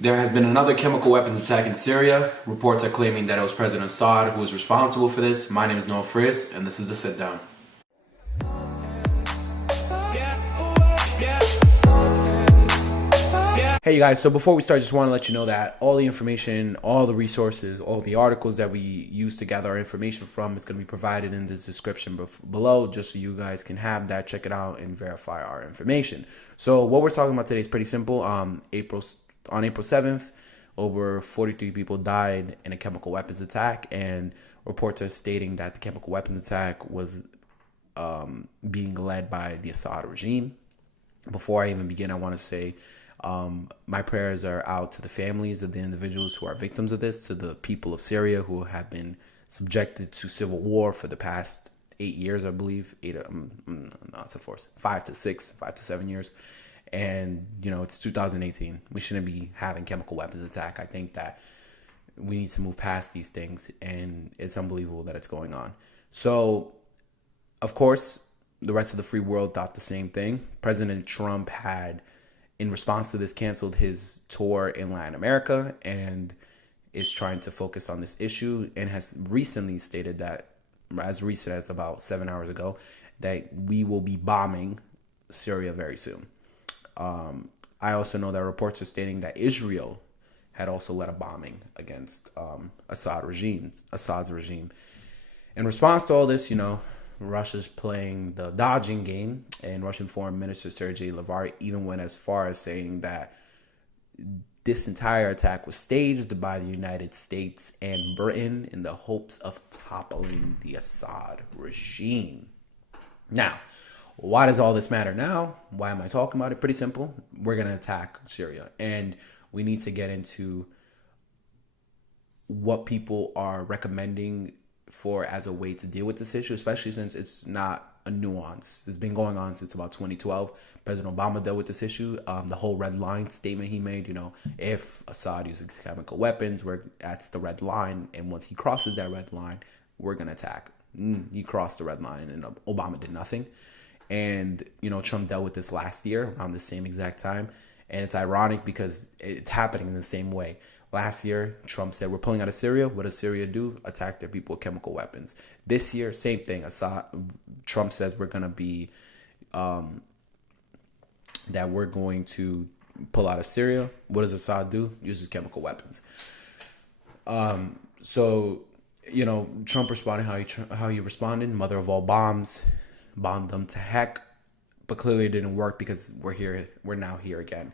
There has been another chemical weapons attack in Syria. Reports are claiming that it was President Assad who was responsible for this. My name is Noah Friz, and this is The Sit Down. Hey you guys, so before we start, just want to let you know that all the information, all the resources, all the articles that we use to gather our information from is going to be provided in the description below, just so you guys can have that, check it out, and verify our information. So what we're talking about today is pretty simple. On April 7th, over 43 people died in a chemical weapons attack, and reports are stating that the chemical weapons attack was being led by the Assad regime. Before I even begin, I want to say my prayers are out to the families of the individuals who are victims of this, to the people of Syria who have been subjected to civil war for the past 8 years, I believe. 5 to 7 years. And, you know, it's 2018. We shouldn't be having chemical weapons attack. I think that we need to move past these things, and it's unbelievable that it's going on. So, of course, the rest of the free world thought the same thing. President Trump had, in response to this, canceled his tour in Latin America and is trying to focus on this issue, and has recently stated that, as recent as about 7 hours ago, that we will be bombing Syria very soon. I also know that reports are stating that Israel had also led a bombing against Assad's regime. In response to all this, you know, Russia's playing the dodging game, and Russian Foreign Minister Sergei Lavrov even went as far as saying that this entire attack was staged by the United States and Britain in the hopes of toppling the Assad regime. Now, why does all this matter now? Why am I talking about it? Pretty simple. We're going to attack Syria, and we need to get into what people are recommending for as a way to deal with this issue, especially since it's not a nuance. It's been going on since about 2012. President Obama dealt with this issue. The whole red line statement he made, you know, if Assad uses chemical weapons, that's the red line, and once he crosses that red line, we're going to attack. He crossed the red line, and Obama did nothing. And, you know, Trump dealt with this last year around the same exact time. And it's ironic because it's happening in the same way. Last year, Trump said, we're pulling out of Syria. What does Syria do? Attack their people with chemical weapons. This year, same thing. Trump says we're going to be, that we're going to pull out of Syria. What does Assad do? Uses chemical weapons. So, you know, Trump responded how he responded. Mother of all bombs. Bombed them to heck, but clearly it didn't work because we're now here again.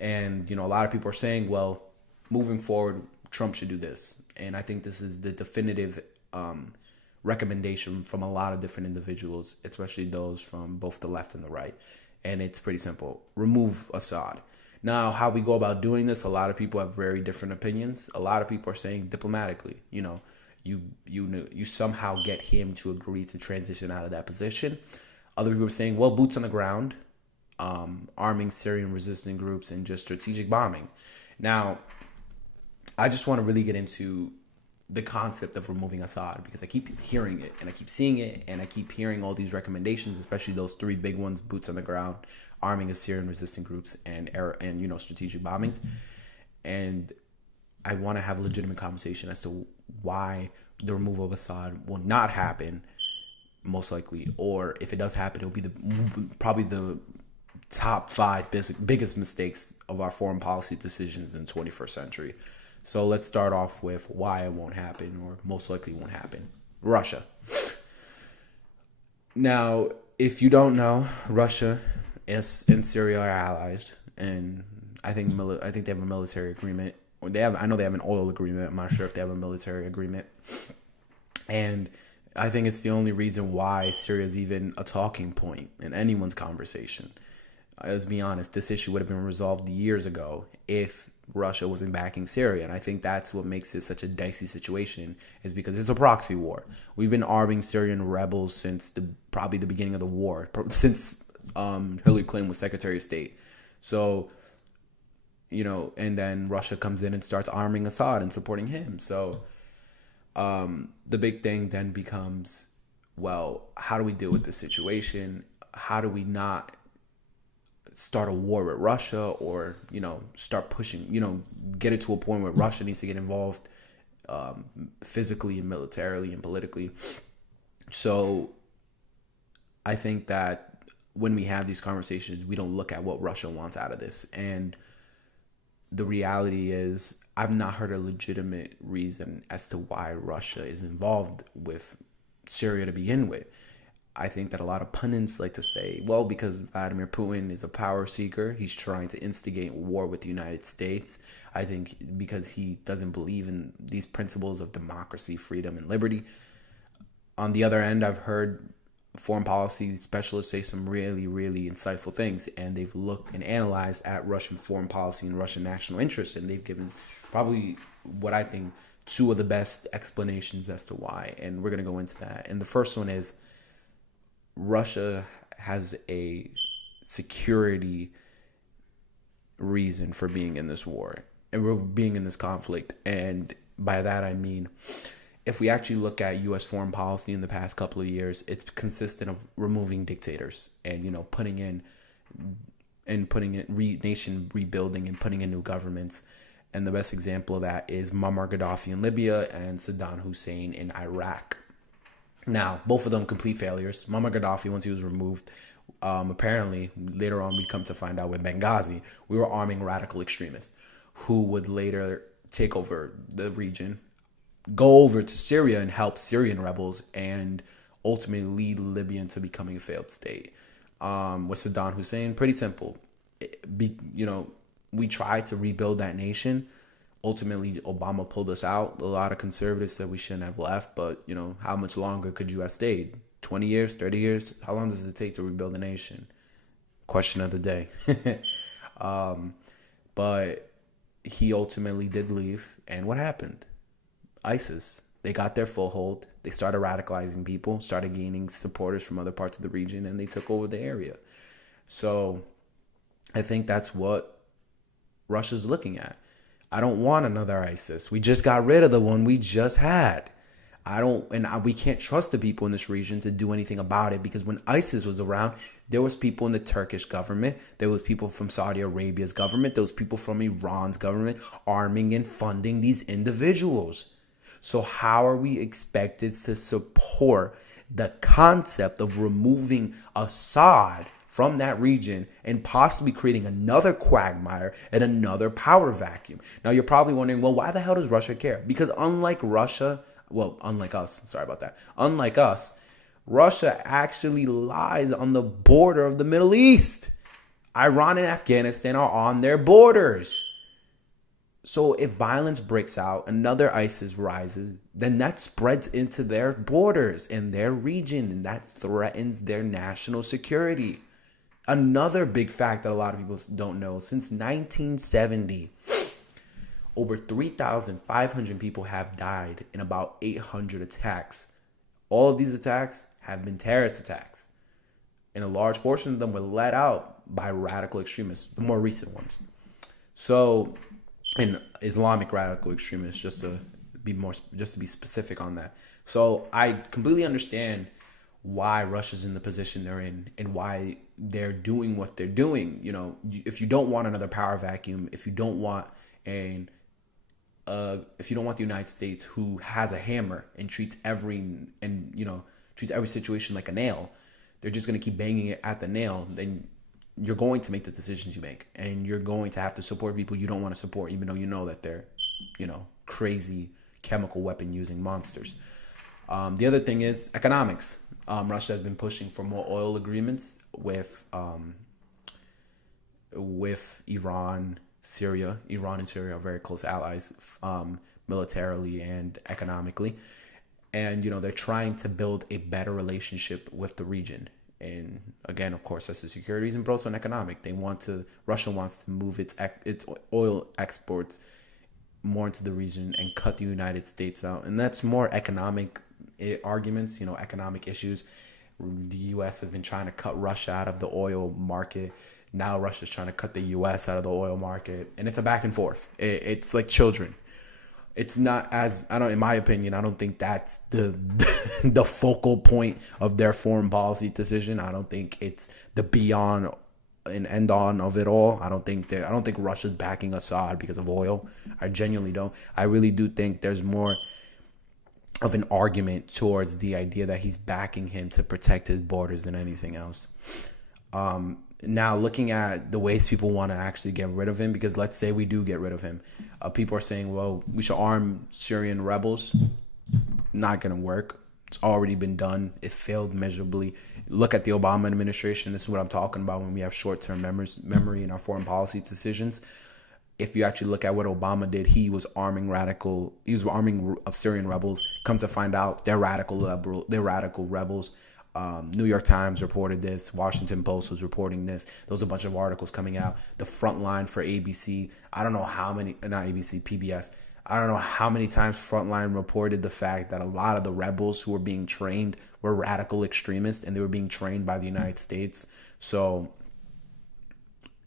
And, you know, a lot of people are saying, well, moving forward, Trump should do this. And I think this is the definitive recommendation from a lot of different individuals, especially those from both the left and the right. And it's pretty simple. Remove Assad. Now, how we go about doing this, a lot of people have very different opinions. A lot of people are saying diplomatically, you know, you somehow get him to agree to transition out of that position. Other people are saying, well, boots on the ground, arming Syrian resistant groups, and just strategic bombing. Now, I just want to really get into the concept of removing Assad, because I keep hearing it and I keep seeing it, and I keep hearing all these recommendations, especially those three big ones: boots on the ground, arming of Syrian resistant groups, and you know, strategic bombings. And I want to have a legitimate conversation as to why the removal of Assad will not happen, most likely, or if it does happen, it will be probably the top 5 biggest mistakes of our foreign policy decisions in the 21st century. So let's start off with why it won't happen, or most likely won't happen. Russia. Now, if you don't know, Russia and Syria are allies, and I think they have a military agreement. I know they have an oil agreement. I'm not sure if they have a military agreement. And I think it's the only reason why Syria is even a talking point in anyone's conversation. Let's be honest, this issue would have been resolved years ago if Russia wasn't backing Syria. And I think that's what makes it such a dicey situation, is because it's a proxy war. We've been arming Syrian rebels since probably the beginning of the war, since Hillary Clinton was Secretary of State. So, you know, and then Russia comes in and starts arming Assad and supporting him. So the big thing then becomes, well, how do we deal with this situation? How do we not start a war with Russia, or start pushing, get it to a point where Russia needs to get involved physically and militarily and politically. So I think that when we have these conversations, we don't look at what Russia wants out of this. And the reality is, I've not heard a legitimate reason as to why Russia is involved with Syria to begin with. I think that a lot of pundits like to say, well, because Vladimir Putin is a power seeker, he's trying to instigate war with the United States. I think because he doesn't believe in these principles of democracy, freedom, and liberty. On the other end, I've heard foreign policy specialists say some really, really insightful things, and they've looked and analyzed at Russian foreign policy and Russian national interests, and they've given probably what I think two of the best explanations as to why, and we're going to go into that. And the first one is Russia has a security reason for being in this war, and we're being in this conflict. And by that I mean, if we actually look at U.S. foreign policy in the past couple of years, it's consistent of removing dictators and putting in nation rebuilding and putting in new governments. And the best example of that is Muammar Gadaffi in Libya and Saddam Hussein in Iraq. Now, both of them complete failures. Muammar Gaddafi, once he was removed, apparently later on we come to find out with Benghazi, we were arming radical extremists who would later take over the region, go over to Syria and help Syrian rebels, and ultimately lead Libya into becoming a failed state. With Saddam Hussein, pretty simple. We tried to rebuild that nation. Ultimately, Obama pulled us out. A lot of conservatives said we shouldn't have left, but how much longer could you have stayed? 20 years, 30 years? How long does it take to rebuild a nation? Question of the day. But he ultimately did leave, and what happened? ISIS. They got their foothold. They started radicalizing people, started gaining supporters from other parts of the region, and they took over the area. So I think that's what Russia's looking at. I don't want another ISIS. We just got rid of the one we just had. We can't trust the people in this region to do anything about it, because when ISIS was around, there was people in the Turkish government, there was people from Saudi Arabia's government, there was people from Iran's government arming and funding these individuals. So how are we expected to support the concept of removing Assad from that region and possibly creating another quagmire and another power vacuum? Now, you're probably wondering, well, why the hell does Russia care? Because unlike us, Russia actually lies on the border of the Middle East. Iran and Afghanistan are on their borders. So if violence breaks out, another ISIS rises, then that spreads into their borders and their region, and that threatens their national security. Another big fact that a lot of people don't know, since 1970, over 3,500 people have died in about 800 attacks. All of these attacks have been terrorist attacks, and a large portion of them were led out by radical extremists, the more recent ones. So, and Islamic radical extremists, just to be specific on that. So I completely understand why Russia's in the position they're in and why they're doing what they're doing. If you don't want another power vacuum, if you don't want the United States, who has a hammer and treats every situation like a nail, they're just going to keep banging it at the nail, then you're going to make the decisions you make, and you're going to have to support people you don't want to support, even though you know that they're, crazy chemical weapon using monsters. The other thing is economics. Russia has been pushing for more oil agreements with Iran, Syria. Iran and Syria are very close allies, militarily and economically. And, they're trying to build a better relationship with the region. And again, of course, that's a security reason, but also an economic. Russia wants to move its oil exports more into the region and cut the United States out. And that's more economic arguments, economic issues. The U.S. has been trying to cut Russia out of the oil market. Now Russia's trying to cut the U.S. out of the oil market. And it's a back and forth. It's like children. It's not in my opinion, I don't think that's the focal point of their foreign policy decision. I don't think it's the beyond an end on of it all. I don't think Russia's backing Assad because of oil. I genuinely don't. I really do think there's more of an argument towards the idea that he's backing him to protect his borders than anything else. Now, looking at the ways people want to actually get rid of him, because let's say we do get rid of him, people are saying, well, we should arm Syrian rebels. Not going to work. It's already been done. It failed miserably. Look at the Obama administration. This is what I'm talking about when we have short-term memory in our foreign policy decisions. If you actually look at what Obama did, he was arming Syrian rebels. Come to find out, they're radical rebels. New York Times reported this. Washington Post was reporting this. There was a bunch of articles coming out. The Frontline for ABC. I don't know how many, not ABC, PBS. I don't know how many times Frontline reported the fact that a lot of the rebels who were being trained were radical extremists, and they were being trained by the United States. So,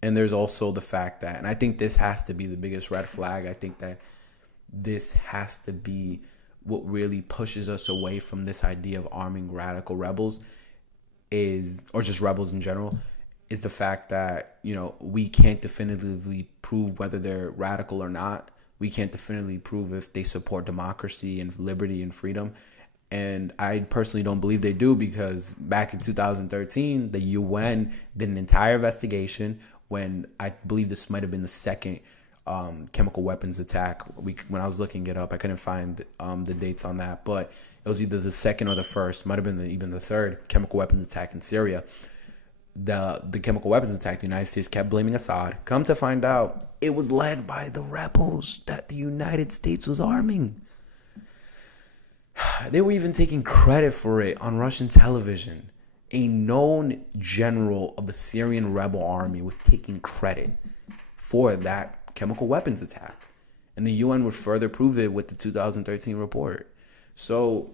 and there's also the fact that, and I think this has to be the biggest red flag. I think that this has to be what really pushes us away from this idea of arming radical rebels or just rebels in general, is the fact that, we can't definitively prove whether they're radical or not. We can't definitively prove if they support democracy and liberty and freedom. And I personally don't believe they do, because back in 2013, the UN did an entire investigation when I believe this might have been the second chemical weapons attack. When I was looking it up, I couldn't find the dates on that, but it was either the second or the first, might have been even the third chemical weapons attack in Syria. The chemical weapons attack, the United States kept blaming Assad. Come to find out, it was led by the rebels that the United States was arming. They were even taking credit for it on Russian television. A known general of the Syrian rebel army was taking credit for that chemical weapons attack. And the UN would further prove it with the 2013 report. So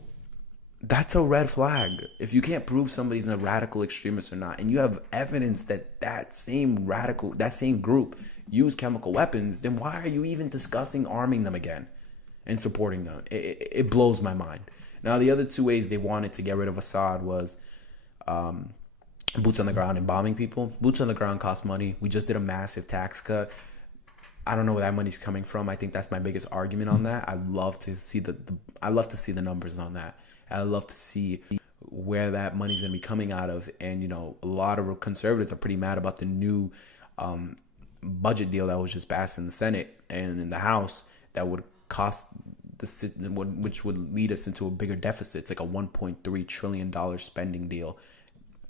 that's a red flag. If you can't prove somebody's a radical extremist or not, and you have evidence that that same group used chemical weapons, then why are you even discussing arming them again and supporting them? It blows my mind. Now, the other two ways they wanted to get rid of Assad was boots on the ground and bombing people. Boots on the ground cost money. We just did a massive tax cut. I don't know where that money's coming from. I think that's my biggest argument on that. I'd love to see the numbers on that. I'd love to see where that money's going to be coming out of. And, a lot of conservatives are pretty mad about the new budget deal that was just passed in the Senate and in the House that would cost which would lead us into a bigger deficit. It's like a $1.3 trillion spending deal.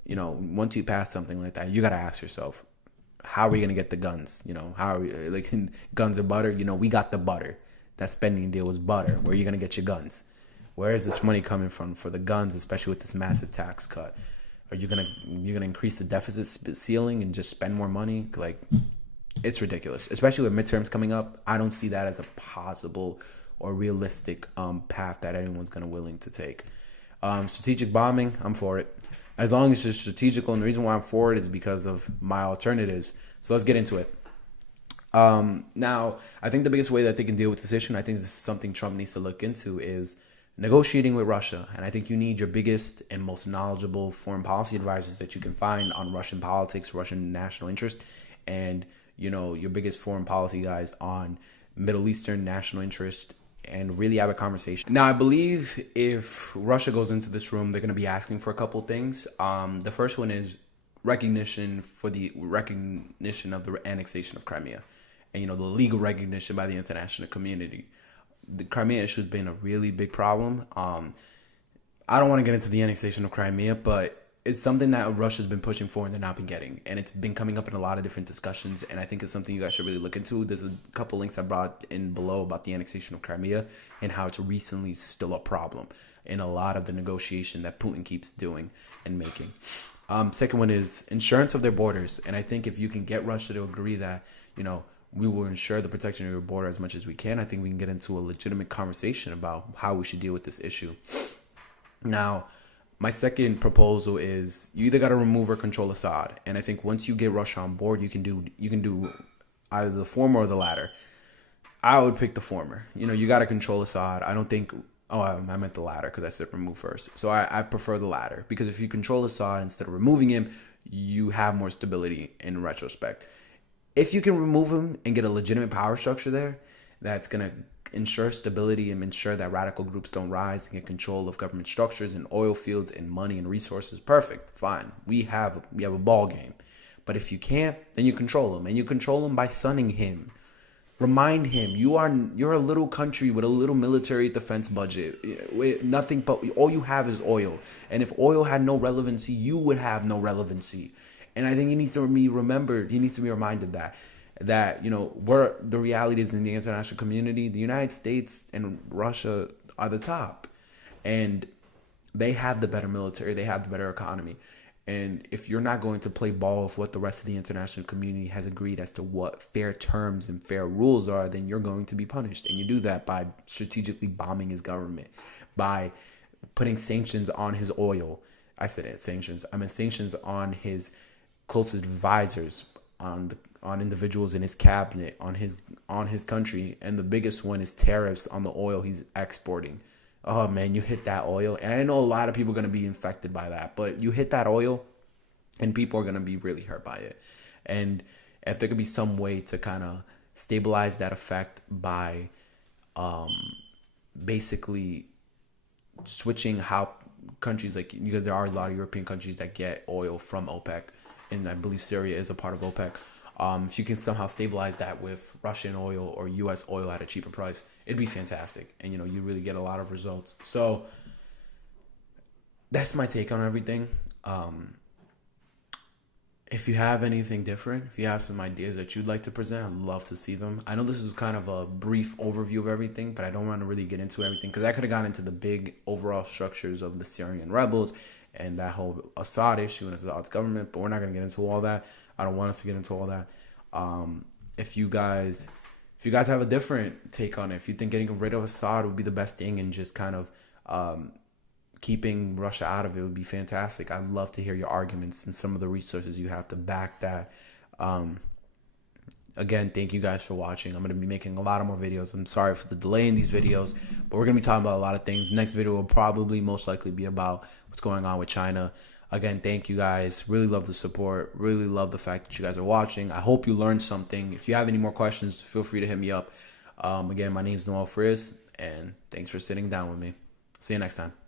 Once you pass something like that, you got to ask yourself, how are we going to get the guns? How are we, like, guns are butter? We got the butter. That spending deal was butter. Where are you going to get your guns? Where is this money coming from for the guns, especially with this massive tax cut? Are you're gonna increase the deficit ceiling and just spend more money? Like, it's ridiculous, especially with midterms coming up. I don't see that as a possible or realistic path that anyone's gonna willing to take. Strategic bombing, I'm for it, as long as it's strategical. And the reason why I'm for it is because of my alternatives. So let's get into it. Now, I think the biggest way that they can deal with this issue, and I think this is something Trump needs to look into, is negotiating with Russia. And I think you need your biggest and most knowledgeable foreign policy advisors that you can find on Russian politics, Russian national interest, and your biggest foreign policy guys on Middle Eastern national interest, and really have a conversation. Now, I believe if Russia goes into this room, they're going to be asking for a couple things. The first one is recognition of the annexation of Crimea, and the legal recognition by the international community. The Crimea issue has been a really big problem. I don't want to get into the annexation of Crimea, but it's something that Russia's been pushing for and they're not been getting. And it's been coming up in a lot of different discussions. And I think it's something you guys should really look into. There's a couple links I brought in below about the annexation of Crimea and how it's recently still a problem in a lot of the negotiation that Putin keeps doing and making. Second one is insurance of their borders. And I think if you can get Russia to agree that, we will ensure the protection of your border as much as we can, I think we can get into a legitimate conversation about how we should deal with this issue. Now, my second proposal is you either got to remove or control Assad. And I think once you get Russia on board, you can do either the former or the latter. I would pick the former. You got to control Assad. I don't think, I meant the latter because I said remove first. So I prefer the latter, because if you control Assad instead of removing him, you have more stability in retrospect. If you can remove him and get a legitimate power structure there, that's going to ensure stability and ensure that radical groups don't rise and get control of government structures and oil fields and money and resources. Perfect, fine. We have a ball game. But if you can't, then you control him, and you control him by sunning him. Remind him you're a little country with a little military defense budget. With nothing but all you have is oil. And if oil had no relevancy, you would have no relevancy. And I think he needs to be remembered. He needs to be reminded that where the reality is in the international community, the United States and Russia are the top, and they have the better military. They have the better economy. And if you're not going to play ball with what the rest of the international community has agreed as to what fair terms and fair rules are, then you're going to be punished. And you do that by strategically bombing his government, by putting sanctions on his oil. I said it, sanctions. I mean sanctions on his closest advisors, on individuals in his cabinet, on his country. And the biggest one is tariffs on the oil he's exporting. Oh man, you hit that oil, and I know a lot of people are going to be infected by that, but you hit that oil and people are going to be really hurt by it. And if there could be some way to kind of stabilize that effect by basically switching how countries, like, because there are a lot of European countries that get oil from OPEC, and I believe Syria is a part of OPEC. If you can somehow stabilize that with Russian oil or U.S. oil at a cheaper price, it'd be fantastic. And, you really get a lot of results. So that's my take on everything. If you have anything different, if you have some ideas that you'd like to present, I'd love to see them. I know this is kind of a brief overview of everything, but I don't want to really get into everything because I could have gone into the big overall structures of the Syrian rebels and that whole Assad issue and Assad's government, but we're not going to get into all that. I don't want us to get into all that. If you guys have a different take on it, if you think getting rid of Assad would be the best thing and just kind of keeping Russia out of it would be fantastic, I'd love to hear your arguments and some of the resources you have to back that. Again, thank you guys for watching. I'm going to be making a lot of more videos. I'm sorry for the delay in these videos, but we're going to be talking about a lot of things. Next video will probably most likely be about what's going on with China. Again, thank you guys. Really love the support. Really love the fact that you guys are watching. I hope you learned something. If you have any more questions, feel free to hit me up. Again, my name is Noel Friz, and thanks for sitting down with me. See you next time.